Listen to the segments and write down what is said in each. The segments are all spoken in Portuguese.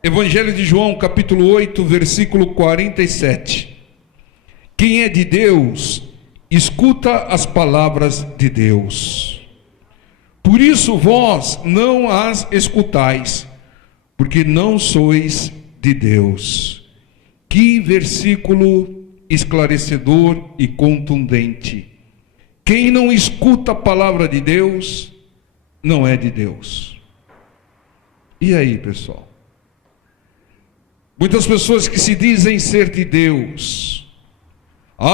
Evangelho de João, capítulo 8, versículo 47. Quem é de Deus, escuta as palavras de Deus. Por isso vós não as escutais, porque não sois de Deus. Que versículo esclarecedor e contundente. Quem não escuta a palavra de Deus, não é de Deus. E aí, pessoal? Muitas pessoas que se dizem ser de Deus.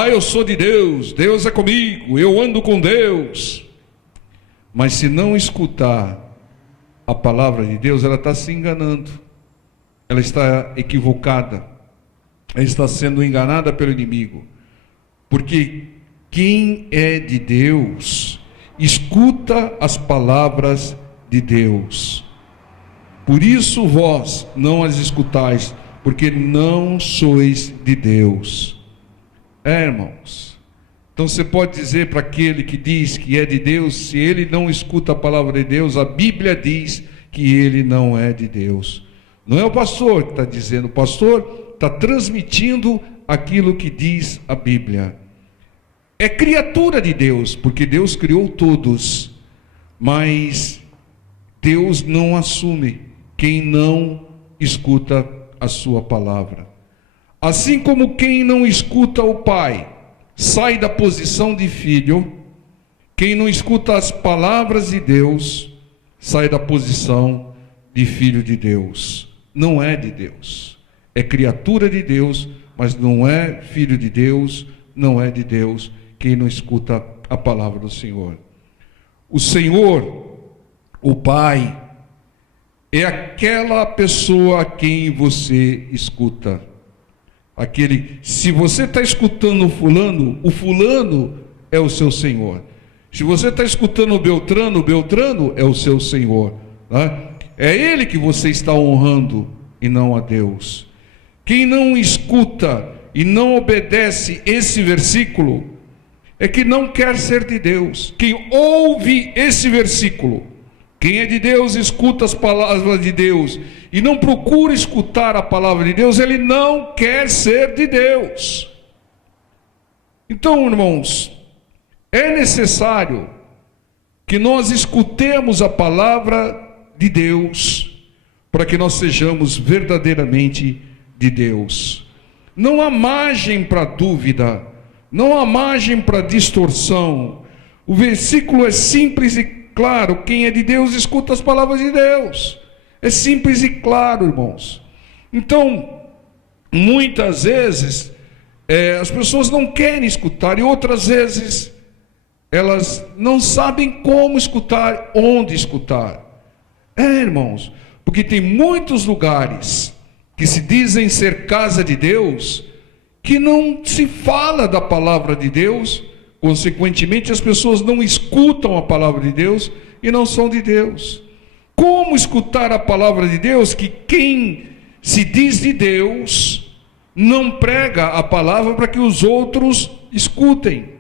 Eu sou de Deus, Deus é comigo, eu ando com Deus. Mas se não escutar a palavra de Deus, ela está se enganando. Ela está equivocada. Ela está sendo enganada pelo inimigo. Porque quem é de Deus, escuta as palavras de Deus. Por isso vós não as escutais, porque não sois de Deus. Irmãos, então você pode dizer para aquele que diz que é de Deus, se ele não escuta a palavra de Deus, a Bíblia diz que ele não é de Deus. Não é o pastor que está dizendo, o pastor está transmitindo aquilo que diz a Bíblia. É criatura de Deus, porque Deus criou todos, mas Deus não assume quem não escuta a sua palavra. Assim como quem não escuta o Pai sai da posição de filho, quem não escuta as palavras de Deus sai da posição de filho de Deus. Não é de Deus. É criatura de Deus, mas não é filho de Deus, não é de Deus quem não escuta a palavra do Senhor. O Senhor, o Pai, é aquela pessoa a quem você escuta. Se você está escutando o fulano é o seu Senhor. Se você está escutando o Beltrano é o seu Senhor. Tá? É ele que você está honrando e não a Deus. Quem não escuta e não obedece esse versículo é que não quer ser de Deus. Quem ouve esse versículo, quem é de Deus, escuta as palavras de Deus e não procura escutar a palavra de Deus, ele não quer ser de Deus. Então, irmãos, é necessário que nós escutemos a palavra de Deus para que nós sejamos verdadeiramente de Deus. Não há margem para dúvida, não há margem para distorção. O versículo é simples e claro. Quem é de Deus escuta as palavras de Deus. É simples e claro, irmãos. Então, muitas vezes as pessoas não querem escutar, e outras vezes elas não sabem como escutar, onde escutar. Irmãos, porque tem muitos lugares que se dizem ser casa de Deus, que não se fala da palavra de Deus. Consequentemente, as pessoas não escutam a palavra de Deus e não são de Deus. Como escutar a palavra de Deus que quem se diz de Deus não prega a palavra para que os outros escutem?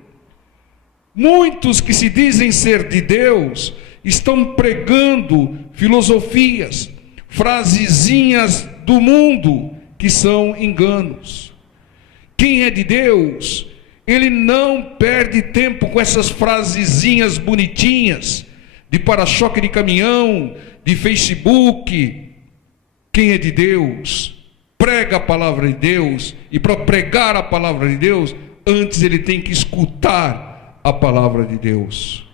Muitos que se dizem ser de Deus estão pregando filosofias, frasezinhas do mundo que são enganos. Quem é de Deus, ele não perde tempo com essas frasezinhas bonitinhas, de para-choque de caminhão, de Facebook. Quem é de Deus, prega a palavra de Deus, e para pregar a palavra de Deus, antes ele tem que escutar a palavra de Deus.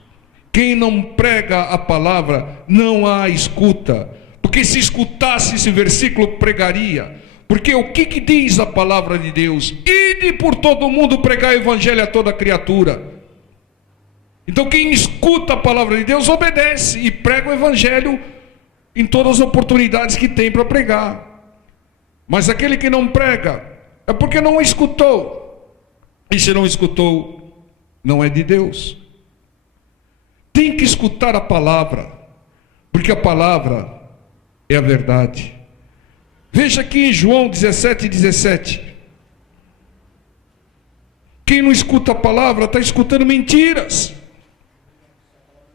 Quem não prega a palavra, não há escuta, porque se escutasse esse versículo, pregaria. Porque o que diz a palavra de Deus? Ide por todo mundo pregar o evangelho a toda criatura. Então quem escuta a palavra de Deus obedece e prega o evangelho em todas as oportunidades que tem para pregar. Mas aquele que não prega é porque não escutou. E se não escutou, não é de Deus. Tem que escutar a palavra, porque a palavra é a verdade. Veja aqui em João 17:17. Quem não escuta a palavra está escutando mentiras.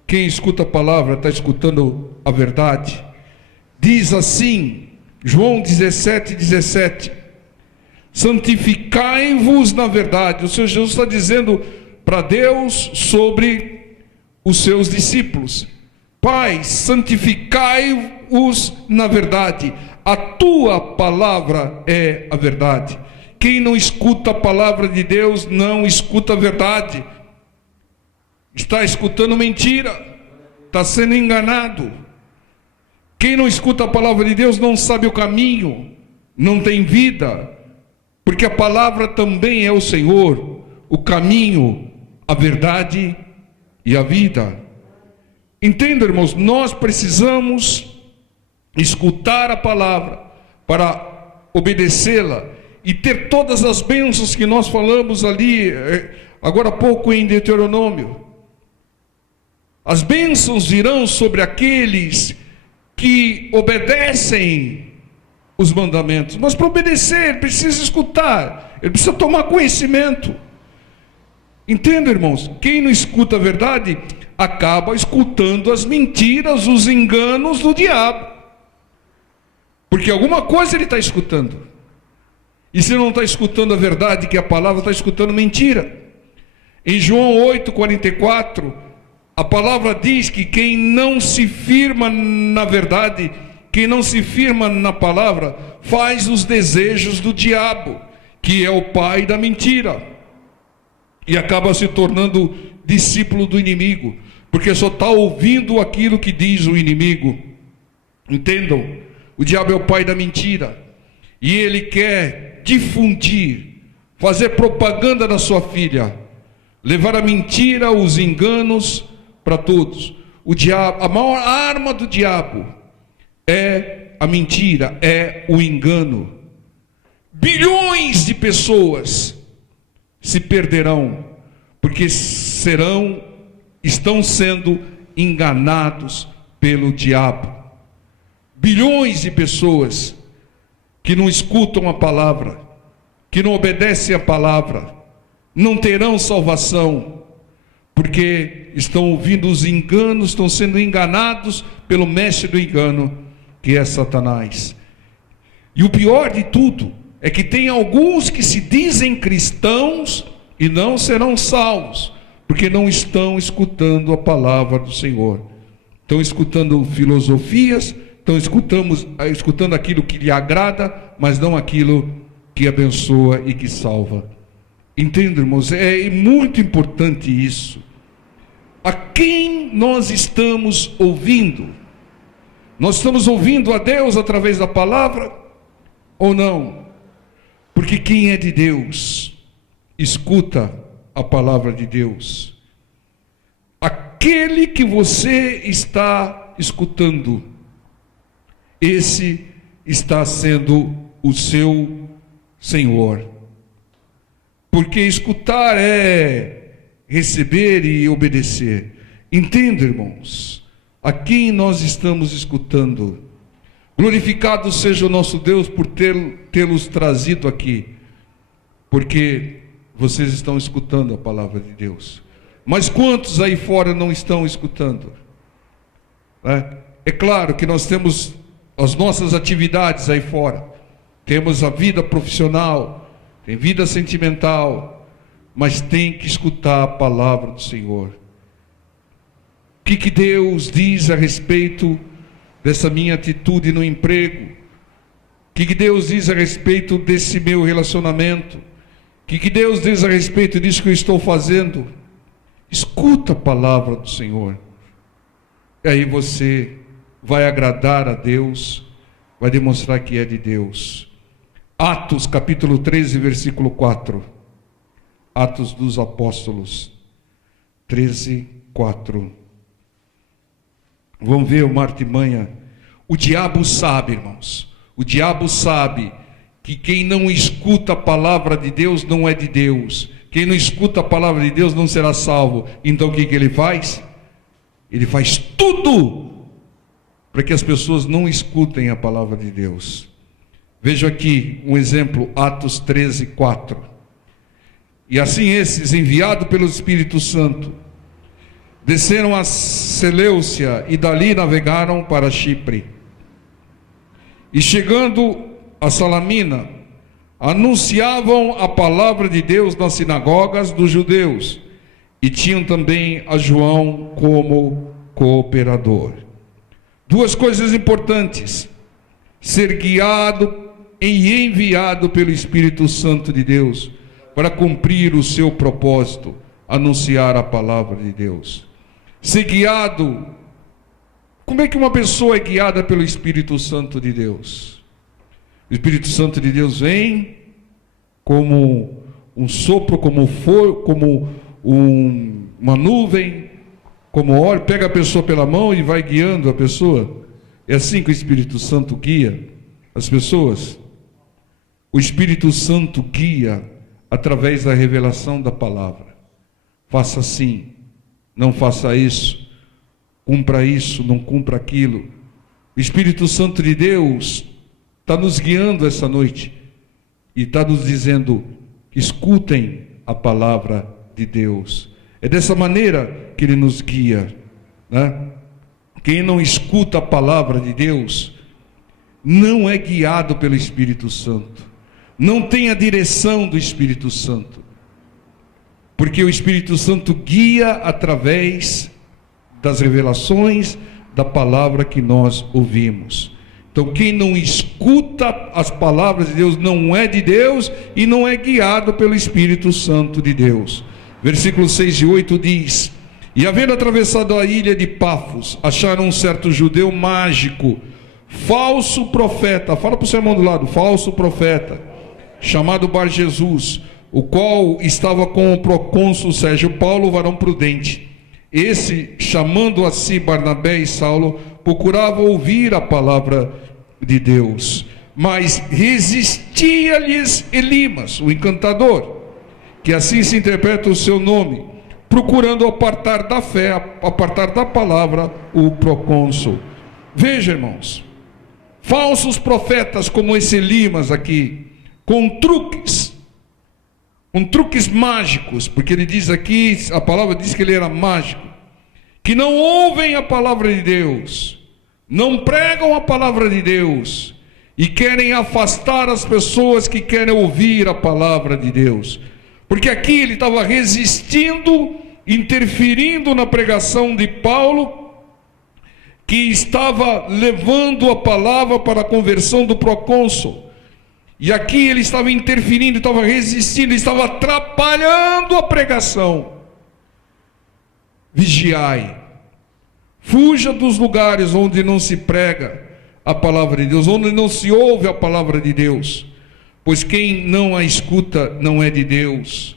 Quem escuta a palavra está escutando a verdade. Diz assim João 17:17. Santificai-vos na verdade. O Senhor Jesus está dizendo para Deus sobre os seus discípulos: Pai, santificai-os na verdade. A tua palavra é a verdade. Quem não escuta a palavra de Deus não escuta a verdade. Está escutando mentira, está sendo enganado. Quem não escuta a palavra de Deus não sabe o caminho, não tem vida, porque a palavra também é o Senhor, o caminho, a verdade e a vida. Entenda, irmãos, nós precisamos escutar a palavra para obedecê-la e ter todas as bênçãos que nós falamos ali agora há pouco em Deuteronômio. As bênçãos virão sobre aqueles que obedecem os mandamentos. Mas para obedecer, ele precisa escutar, ele precisa tomar conhecimento. Entenda, irmãos, quem não escuta a verdade, acaba escutando as mentiras, os enganos do diabo. Porque alguma coisa ele está escutando. E se não está escutando a verdade, que é a palavra, está escutando mentira. Em João 8:44, a palavra diz que quem não se firma na verdade, quem não se firma na palavra, faz os desejos do diabo, que é o pai da mentira, e acaba se tornando discípulo do inimigo, porque só está ouvindo aquilo que diz o inimigo. Entendam, o diabo é o pai da mentira, e ele quer difundir, fazer propaganda da sua filha, levar a mentira, os enganos para todos. O diabo, a maior arma do diabo é a mentira, é o engano. Bilhões de pessoas se perderão porque estão sendo enganados pelo diabo. Bilhões de pessoas que não escutam a palavra, que não obedecem a palavra, não terão salvação, porque estão ouvindo os enganos, estão sendo enganados pelo mestre do engano, que é Satanás. E o pior de tudo é que tem alguns que se dizem cristãos e não serão salvos, porque não estão escutando a palavra do Senhor. Estão escutando filosofias, estão escutando aquilo que lhe agrada, mas não aquilo que abençoa e que salva. Entende, irmãos? É muito importante isso. A quem nós estamos ouvindo? Nós estamos ouvindo a Deus através da palavra ou não? Porque quem é de Deus, escuta a palavra de Deus. Aquele que você está escutando, esse está sendo o seu Senhor. Porque escutar é receber e obedecer. Entenda, irmãos, a quem nós estamos escutando. Glorificado seja o nosso Deus por tê-los trazido aqui, porque vocês estão escutando a palavra de Deus. Mas quantos aí fora não estão escutando? É claro que nós temos as nossas atividades aí fora, temos a vida profissional, tem vida sentimental, mas tem que escutar a palavra do Senhor. O que Deus diz a respeito dessa minha atitude no emprego? O que Deus diz a respeito desse meu relacionamento? O que Deus diz a respeito disso que eu estou fazendo? Escuta a palavra do Senhor. E aí você vai agradar a Deus, vai demonstrar que é de Deus. Atos capítulo 13, versículo 4. Atos dos Apóstolos 13, 4. Vamos ver uma artimanha. O diabo sabe, irmãos, o diabo sabe que quem não escuta a palavra de Deus não é de Deus. Quem não escuta a palavra de Deus não será salvo. Então o que ele faz? Ele faz tudo para que as pessoas não escutem a palavra de Deus. Veja aqui um exemplo, Atos 13, 4. E assim esses, enviados pelo Espírito Santo, desceram a Seleucia e dali navegaram para Chipre. E chegando a Salamina, anunciavam a palavra de Deus nas sinagogas dos judeus, e tinham também a João como cooperador. Duas coisas importantes: ser guiado e enviado pelo Espírito Santo de Deus para cumprir o seu propósito, anunciar a palavra de Deus. Ser guiado. Como é que uma pessoa é guiada pelo Espírito Santo de Deus? O Espírito Santo de Deus vem como um sopro, como uma nuvem, como óleo, pega a pessoa pela mão e vai guiando a pessoa. É assim que o Espírito Santo guia as pessoas. O Espírito Santo guia através da revelação da palavra. Faça assim, não faça isso, cumpra isso, não cumpra aquilo. O Espírito Santo de Deus está nos guiando essa noite e está nos dizendo: escutem a palavra de Deus. É dessa maneira que Ele nos guia, né? Quem não escuta a palavra de Deus não é guiado pelo Espírito Santo, não tem a direção do Espírito Santo, porque o Espírito Santo guia através das revelações da palavra que nós ouvimos. Então, quem não escuta as palavras de Deus não é de Deus e não é guiado pelo Espírito Santo de Deus. Versículos 6 e 8 diz: e havendo atravessado a ilha de Pafos, acharam um certo judeu mágico, falso profeta, fala para o seu irmão do lado, falso profeta, chamado Bar Jesus, o qual estava com o procônsul Sérgio Paulo, varão prudente. Esse, chamando a si Barnabé e Saulo, procurava ouvir a palavra de Deus, mas resistia-lhes Elimas, o encantador, que assim se interpreta o seu nome, procurando apartar da fé, apartar da palavra o procônsul. Veja, irmãos, falsos profetas como esse Elimas aqui, com truques mágicos, porque ele diz aqui, a palavra diz que ele era mágico, que não ouvem a palavra de Deus, não pregam a palavra de Deus, e querem afastar as pessoas que querem ouvir a palavra de Deus, porque aqui ele estava resistindo, interferindo na pregação de Paulo, que estava levando a palavra para a conversão do procônsul. E aqui ele estava interferindo, estava resistindo, estava atrapalhando a pregação. Vigiai, fuja dos lugares onde não se prega a palavra de Deus, onde não se ouve a palavra de Deus, pois quem não a escuta não é de Deus.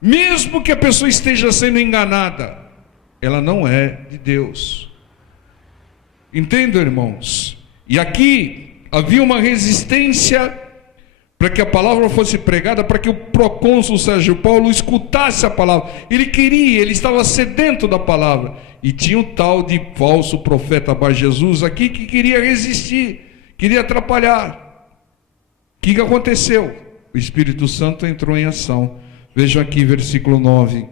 Mesmo que a pessoa esteja sendo enganada, ela não é de Deus. Entendam, irmãos? E aqui havia uma resistência para que a palavra fosse pregada, para que o procônsul Sérgio Paulo escutasse a palavra. Ele queria, ele estava sedento da palavra. E tinha um tal de falso profeta Bar Jesus aqui que queria resistir, queria atrapalhar. O que aconteceu? O Espírito Santo entrou em ação. Vejam aqui, versículo 9.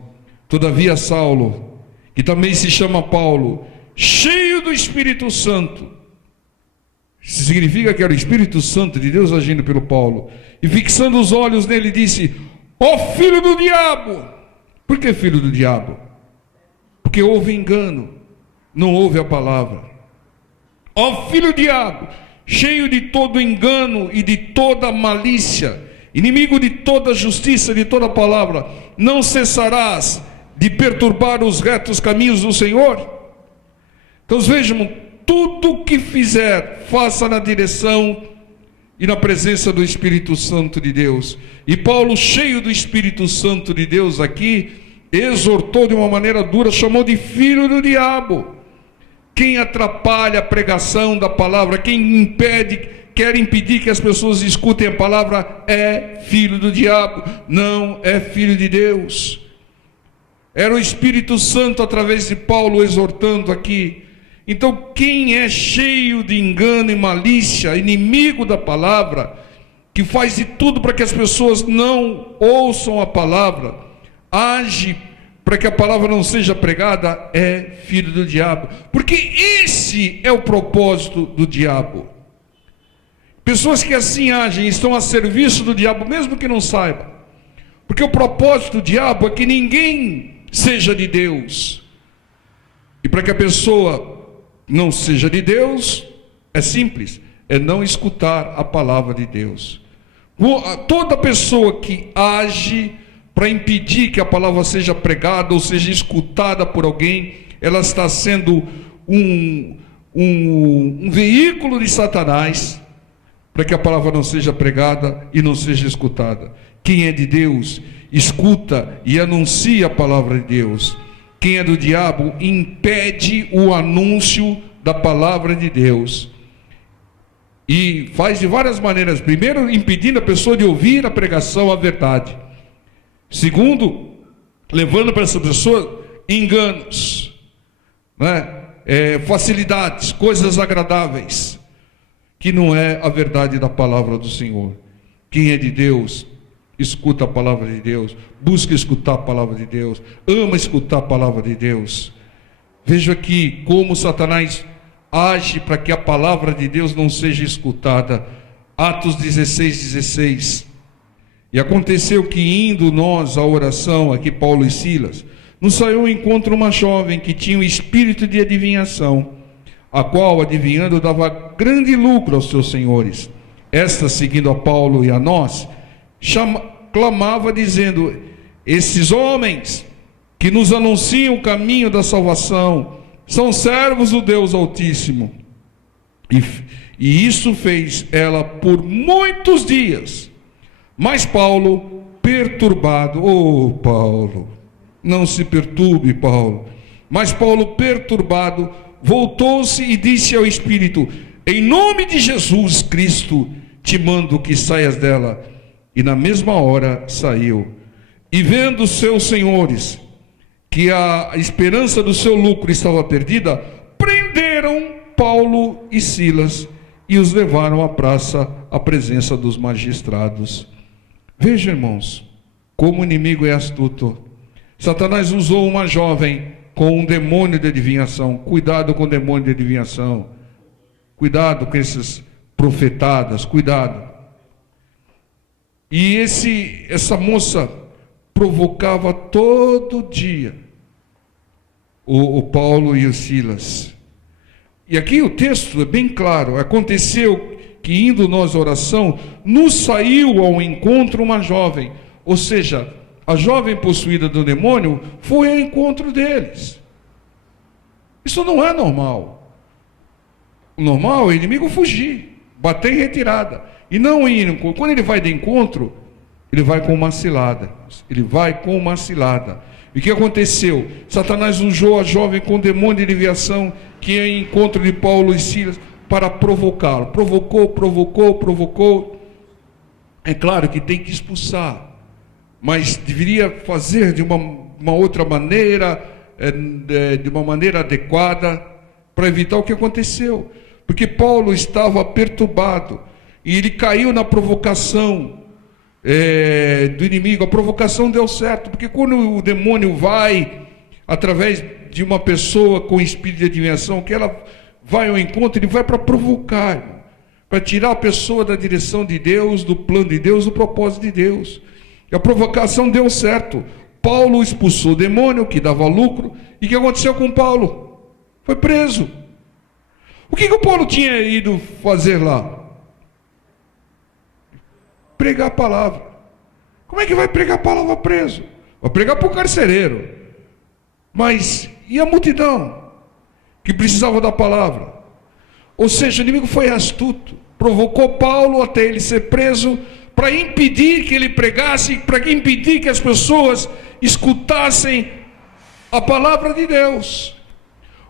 Todavia Saulo, que também se chama Paulo, cheio do Espírito Santo. Isso significa que era o Espírito Santo de Deus agindo pelo Paulo. E fixando os olhos nele, disse: ó filho do diabo! Por que filho do diabo? Porque houve engano, não houve a palavra. Ó filho do diabo, cheio de todo engano e de toda malícia, inimigo de toda justiça, de toda palavra, não cessarás de perturbar os retos caminhos do Senhor? Então vejam, tudo o que fizer, faça na direção e na presença do Espírito Santo de Deus. E Paulo, cheio do Espírito Santo de Deus aqui, exortou de uma maneira dura, chamou de filho do diabo. Quem atrapalha a pregação da palavra, quem impede, quer impedir que as pessoas escutem a palavra, é filho do diabo, não é filho de Deus. Era o Espírito Santo através de Paulo exortando aqui. Então, quem é cheio de engano e malícia, inimigo da palavra, que faz de tudo para que as pessoas não ouçam a palavra, age para que a palavra não seja pregada, é filho do diabo. Porque esse é o propósito do diabo. Pessoas que assim agem estão a serviço do diabo, mesmo que não saiba. Porque o propósito do diabo é que ninguém seja de Deus. E para que a pessoa não seja de Deus, é simples, é não escutar a palavra de Deus. Toda pessoa que age para impedir que a palavra seja pregada ou seja escutada por alguém, ela está sendo um veículo de Satanás para que a palavra não seja pregada e não seja escutada. Quem é de Deus, escuta e anuncia a palavra de Deus. Quem é do diabo, impede o anúncio da palavra de Deus. E faz de várias maneiras. Primeiro, impedindo a pessoa de ouvir a pregação, a verdade. Segundo, levando para essa pessoa enganos, né? Facilidades, coisas agradáveis, que não é a verdade da palavra do Senhor. Quem é de Deus, escuta a palavra de Deus, busca escutar a palavra de Deus, ama escutar a palavra de Deus. Veja aqui como Satanás age para que a palavra de Deus não seja escutada. Atos 16:16. E aconteceu que, indo nós à oração, aqui Paulo e Silas, nos saiu ao encontro uma jovem que tinha um espírito de adivinhação, a qual, adivinhando, dava grande lucro aos seus senhores. Esta, seguindo a Paulo e a nós, clamava dizendo: esses homens que nos anunciam o caminho da salvação são servos do Deus Altíssimo. E isso fez ela por muitos dias. Mas Paulo, perturbado, Paulo, não se perturbe, Paulo. Mas Paulo, perturbado, voltou-se e disse ao Espírito: em nome de Jesus Cristo, te mando que saias dela. E na mesma hora saiu. E vendo seus senhores que a esperança do seu lucro estava perdida, prenderam Paulo e Silas e os levaram à praça, à presença dos magistrados. Veja, irmãos, como o inimigo é astuto. Satanás usou uma jovem com um demônio de adivinhação. Cuidado com o demônio de adivinhação. Cuidado com esses profetadas, cuidado. E essa moça provocava todo dia o Paulo e o Silas. E aqui o texto é bem claro. Aconteceu que, indo nós à oração, nos saiu ao encontro uma jovem. Ou seja, a jovem possuída do demônio foi ao encontro deles. Isso não é normal. O normal é o inimigo fugir, bater em retirada. E não ir. Quando ele vai de encontro, ele vai com uma cilada. Ele vai com uma cilada. E o que aconteceu? Satanás usou a jovem com demônio de adivinhação, que ia em encontro de Paulo e Silas, para provocá-lo. Provocou. É claro que tem que expulsar, mas deveria fazer de uma outra maneira, de uma maneira adequada, para evitar o que aconteceu. Porque Paulo estava perturbado, e ele caiu na provocação do inimigo. A provocação deu certo, porque quando o demônio vai, através de uma pessoa com espírito de adivinhação, que ela vai ao encontro, ele vai para provocar, para tirar a pessoa da direção de Deus, do plano de Deus, do propósito de Deus. E a provocação deu certo. Paulo expulsou o demônio que dava lucro. E o que aconteceu com Paulo? Foi preso. O que o Paulo tinha ido fazer lá? Pregar a palavra. Como é que vai pregar a palavra preso? Vai pregar para o carcereiro. Mas e a multidão que precisava da palavra? Ou seja, o inimigo foi astuto, provocou Paulo até ele ser preso, para impedir que ele pregasse, para impedir que as pessoas escutassem a palavra de Deus.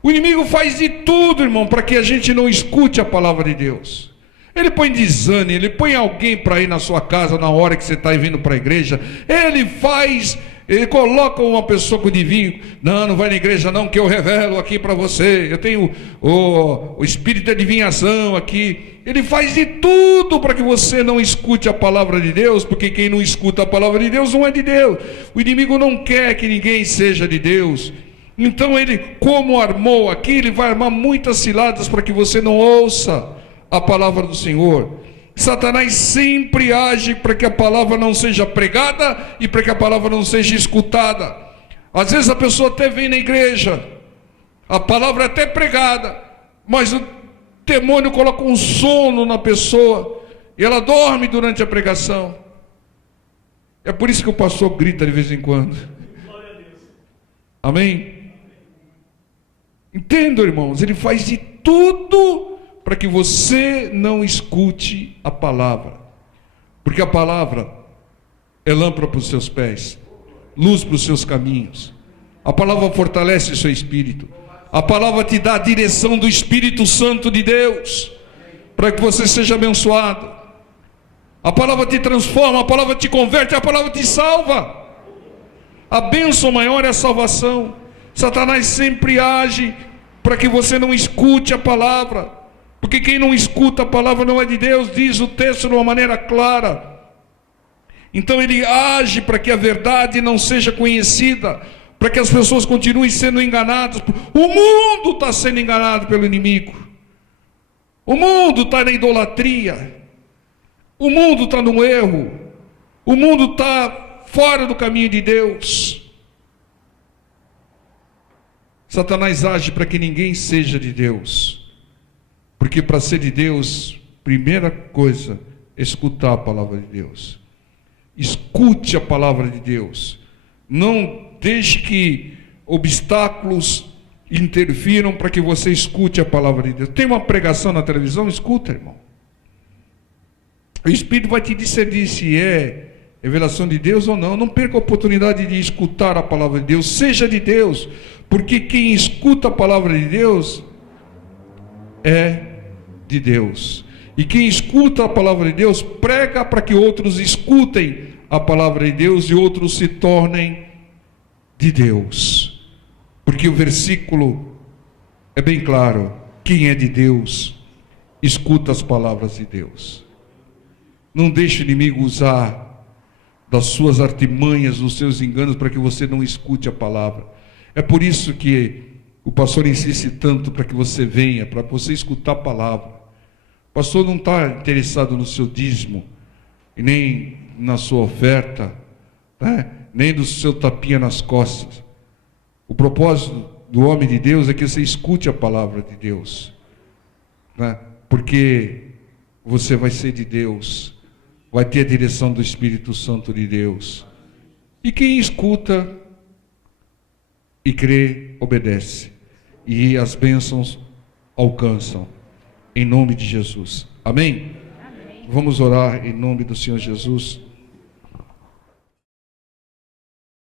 O inimigo faz de tudo, irmão, para que a gente não escute a palavra de Deus. Ele põe desânimo, ele põe alguém para ir na sua casa na hora que você está vindo para a igreja. Ele coloca uma pessoa com adivinho. Não vai na igreja não, que eu revelo aqui para você. Eu tenho o espírito de adivinhação aqui. Ele faz de tudo para que você não escute a palavra de Deus, porque quem não escuta a palavra de Deus não é de Deus. O inimigo não quer que ninguém seja de Deus. Então ele, como armou aqui, ele vai armar muitas ciladas para que você não ouça a palavra do Senhor. Satanás sempre age para que a palavra não seja pregada e para que a palavra não seja escutada. Às vezes a pessoa até vem na igreja, a palavra é até pregada, mas o demônio coloca um sono na pessoa e ela dorme durante a pregação. É por isso que o pastor grita de vez em quando. Amém? Entendo, irmãos, ele faz de tudo para que você não escute a palavra, porque a palavra é lâmpada para os seus pés, luz para os seus caminhos. A palavra fortalece o seu espírito. A palavra te dá a direção do Espírito Santo de Deus, para que você seja abençoado. A palavra te transforma, a palavra te converte, a palavra te salva. A bênção maior é a salvação. Satanás sempre age para que você não escute a palavra, porque quem não escuta a palavra não é de Deus, diz o texto de uma maneira clara. Então ele age para que a verdade não seja conhecida, para que as pessoas continuem sendo enganadas. O mundo está sendo enganado pelo inimigo. O mundo está na idolatria. O mundo está no erro. O mundo está fora do caminho de Deus. Satanás age para que ninguém seja de Deus, porque para ser de Deus, primeira coisa, escutar a palavra de Deus. Escute a palavra de Deus. Não deixe que obstáculos interfiram para que você escute a palavra de Deus. Tem uma pregação na televisão? Escuta, irmão. O Espírito vai te discernir se é revelação de Deus ou não. Não perca a oportunidade de escutar a palavra de Deus. Seja de Deus, porque quem escuta a palavra de Deus é de Deus. E quem escuta a palavra de Deus prega para que outros escutem a palavra de Deus e outros se tornem de Deus. Porque o versículo é bem claro: quem é de Deus escuta as palavras de Deus. Não deixe o inimigo usar das suas artimanhas, dos seus enganos, para que você não escute a palavra. É por isso que o pastor insiste tanto para que você venha, para você escutar a palavra. O pastor não está interessado no seu dízimo, e nem na sua oferta, né? Nem do seu tapinha nas costas. O propósito do homem de Deus é que você escute a palavra de Deus, né? Porque você vai ser de Deus, vai ter a direção do Espírito Santo de Deus. E quem escuta e crê, obedece. E as bênçãos alcançam. Em nome de Jesus. Amém? Amém. Vamos orar em nome do Senhor Jesus.